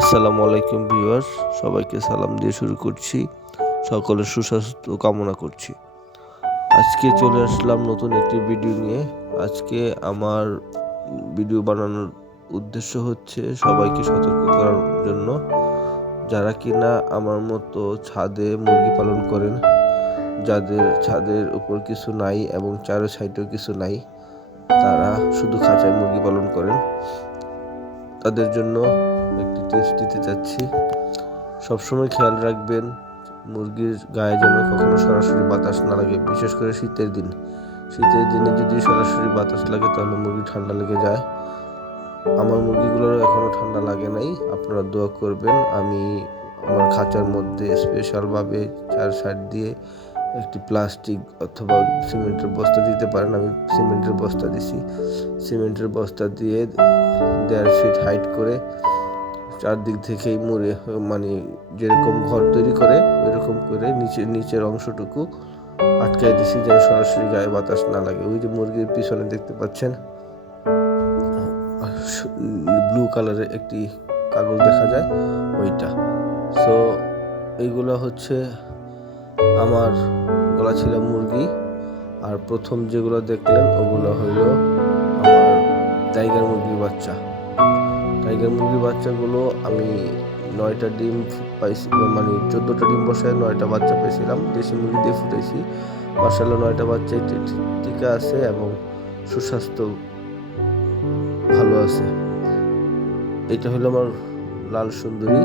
আসসালামু আলাইকুম ভিউয়ার্স, সবাইকে সালাম দিয়ে শুরু করছি। সকলের সুস্বাস্থ্য কামনা করছি। আজকে চলে আসলাম নতুন একটি ভিডিও নিয়ে। আজকে আমার ভিডিও বানানোর উদ্দেশ্য হচ্ছে সবাইকে সতর্ক করার জন্য, যারা কিনা আমার মতো ছাদে মুরগি পালন করেন, যাদের ছাদের উপর কিছু নাই এবং চারো সাইডেও কিছু নাই, তারা শুধু খাঁচায় মুরগি পালন করেন, তাদের জন্য একটি টিপস দিতে চাচ্ছি। সবসময় খেয়াল রাখবেন মুরগির গায়ে যেন কখনো সরাসরি বাতাস না লাগে, বিশেষ করে শীতের দিনে যদি সরাসরি বাতাস লাগে তাহলে মুরগি ঠান্ডা লেগে যায়। আমার মুরগিগুলোরও এখনো ঠান্ডা লাগে নাই। আপনারা দোয়া করবেন। আমি আমার খাঁচার মধ্যে স্পেশালভাবে 4 সাইড দিয়ে একটি প্লাস্টিক অথবা সিমেন্টের বস্তা দিতে পারেন, আমি সিমেন্টের বস্তা দিছি। সিমেন্টের বস্তা দিয়ে 1.5 ফিট হাইট করে চারদিক থেকেই মানে যেরকম ঘর তৈরি করে এরকম করে নিচের অংশটুকু আটকাই দিছি, যেন সরাসরি গায়ে বাতাস না লাগে। ওই যে মুরগির পিছনে দেখতে পাচ্ছেন ব্লু কালারের একটি কাগজ দেখা যায়, ওইটা। সো এইগুলো হচ্ছে আমার গলা ছিল মুরগি। আর প্রথম যেগুলো দেখলেন ওগুলো হইল আমার টাইগার মুরগির বাচ্চা। টাইগার মুরগির বাচ্চাগুলো আমি 9টা ডিম পাইছি, মানে 14টা ডিম বসায় 9টা বাচ্চা পেয়েছিলাম। দেশি মুরগি দিয়ে ফুটাইছি। মাশাআল্লাহ 9টা বাচ্চাই টিকা আছে এবং সুস্বাস্থ্য ভালো আছে। এটা হলো আমার লাল সুন্দরী,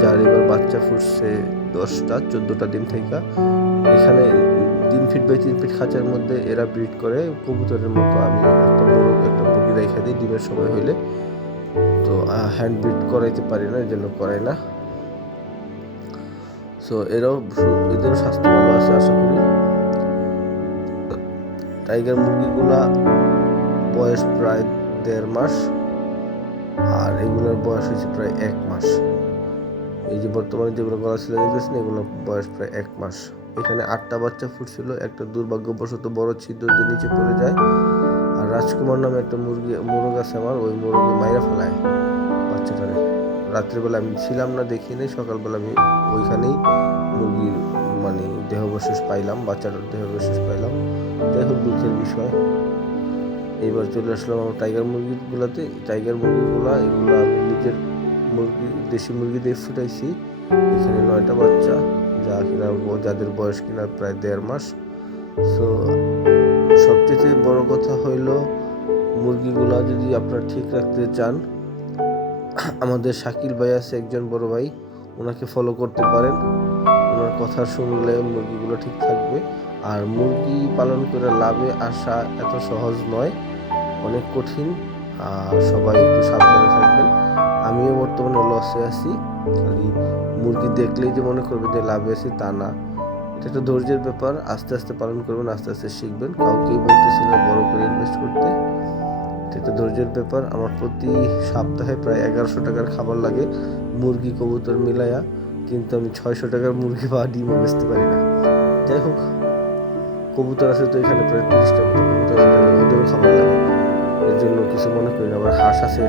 যার এবার বাচ্চা ফুটছে 14টা ডিম থেকে। এখানে 3 ফিট বাই 3 ফিট খাঁচার মধ্যে এরা ব্রিড করে কবুতরের মতো। আমি একটা মুরগি রেখে দিই ডিমের সময় হইলে, তো হ্যান্ড ব্রিড করাইতে পারি না, এই জন্য করাই না। সো এদেরও স্বাস্থ্য ভালো আছে আশা করি। টাইগার মুরগিগুলা বয়স প্রায় 1.5 মাস, আর এগুলোর বয়স হয়েছে প্রায় 1 মাস। এই যে বর্তমানে যেগুলো গলা ছিল দেখতেছেন, এগুলো বয়স প্রায় 1 মাস। এখানে 8টা বাচ্চা ফুটছিল, একটা দুর্ভাগ্যবশত বড় ছিদ্র দিয়ে নিচে পড়ে যায়। আর রাজকুমার নামে একটা মোরগ আছে আমার, ওই মোরগে মাইরা ফেলায় বাচ্চাটারে। রাত্রিবেলা আমি ছিলাম না, দেখি নাই। সকালবেলা আমি ওইখানেই মুরগির মানে দেহাবশেষ পাইলাম, বাচ্চাটার দেহাবশেষ পাইলাম। যাই হোক, দুঃখের বিষয়। এইবার চলে আসলাম আমার টাইগার মুরগিগুলাতে। টাইগার মুরগিগুলা এগুলো আমি নিজের দেশি মুরগি দিয়ে ফুটাইছি। এখানে 9টা বাচ্চা, যাদের বয়স কিনা প্রায় 1.5 মাস। সো সবচেয়ে বড় কথা হইল, মুরগিগুলা যদি আপনারা ঠিক রাখতে চান, আমাদের শাকিল ভাই আছে একজন বড় ভাই, ওনাকে ফলো করতে পারেন। ওনার কথা শুনলে মুরগিগুলো ঠিক থাকবে। আর মুরগি পালন করে লাভে আসা এত সহজ নয়, অনেক কঠিন। আর সবাই একটু সাবধানে থাকবেন। আমিও বর্তমানে লসে আছি। খালি মুরগি দেখলেই যে মনে করবে যে লাভে আছি তা না, এটা একটা ধৈর্যের ব্যাপার। আস্তে আস্তে পালন করবেন, আস্তে আস্তে শিখবেন। কাউকেই বলতেছি না বড় করে ইনভেস্ট করতে, এটা ধৈর্যের ব্যাপার। আমার প্রতি সপ্তাহে প্রায় 1100 টাকার খাবার লাগে মুরগি কবুতর মিলাইয়া, কিন্তু আমি 600 টাকার মুরগি বা ডিমও বেচতে পারি না। যাই হোক, কবুতর আছে তো এখানে প্রায় 30টা মতো কবুতর আছে, ওদেরও খাবার লাগে, এর জন্য কিছু মনে করি না। আবার হাঁস আছে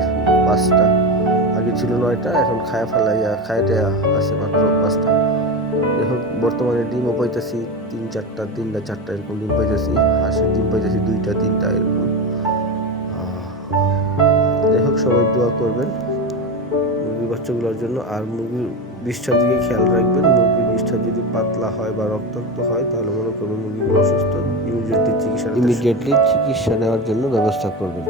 5টা, আগে ছিল 9টা, এখন খায়াতে আছে মাত্র 5টা। যাই হোক, বর্তমানে ডিমও পাইতেছি 3-4টা, 3টা-4টা এরকম ডিম পাইতেছি। হাঁসের ডিম পাইতেছি 2টা-3টা এরকম। যাই হোক, সবাই দোয়া করবেন মুরগির বাচ্চাগুলোর জন্য। আর মুরগির বিষ্ঠার দিকে খেয়াল রাখবেন। মুরগির বিষ্ঠা যদি পাতলা হয় বা রক্তাক্ত হয়, তাহলে মনে করবেন মুরগিগুলো অসুস্থ। ইমিডিয়েটলি চিকিৎসা নেওয়ার জন্য ব্যবস্থা করবেন।